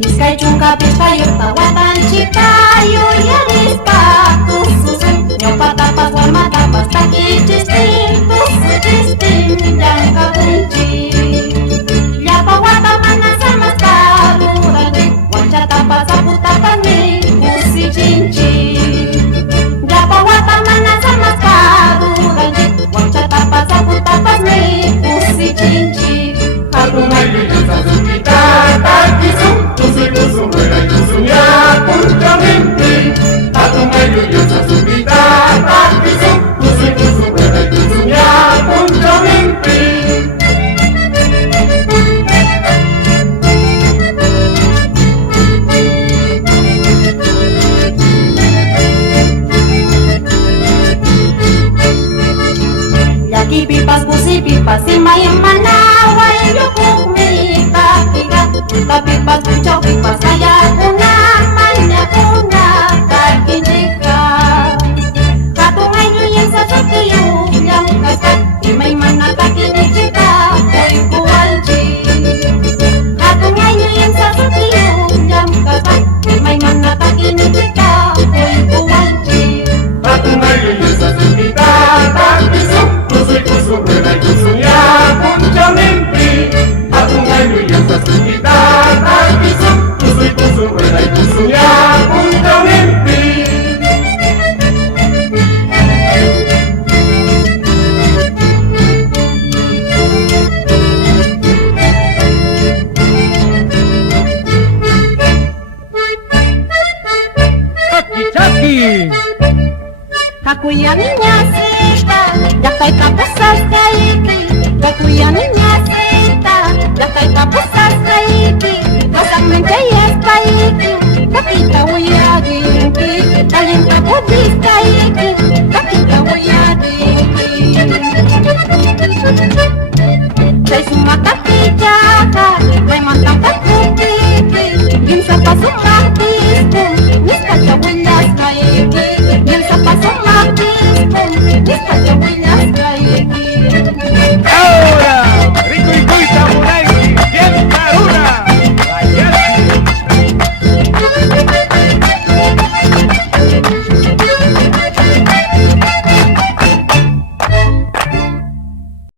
Bizkaitzunka bizkaio pauatan txikaio iarizpatu zuzen Neopatapaz guamatapaz takitxistin tuzu txistin janka buntxi Llapa guatamana zamazkadurante Guantxatapaz aputapaz mi kusi txintxi Llapa guatamana zamazkadurante Guantxatapaz aputapaz mi kusi txintxi Hatumailu yuzazukita takizun Tuzi wera yuzunya punchaminti Hatumailu yuzazukita takizun Tuzi wera yuzunya punchaminti Yaki pipas kusi pipas simayang manawa Yoko kumita tiga Pipas kuchaw pipas kaya kuna Manya kuna kakindika Katungay nyo yan sa sakiyo Yang kasat Imay mana kakindika Koy kuwalji Katungay nyo yan sa sakiyo Yang kasat Imay mana kakindika Koy kuwalji Hatumailu yuzazukita takizun Tuzi wera yuzunya punchaminti Hatumailu yuzazukita takizun Tuzi wera yuzunya punchaminti Chaki-chaki! Hakuya niña sita, ya kay kapusas kaiti. Hakuya niña sita, ya kay kapusas kaiti.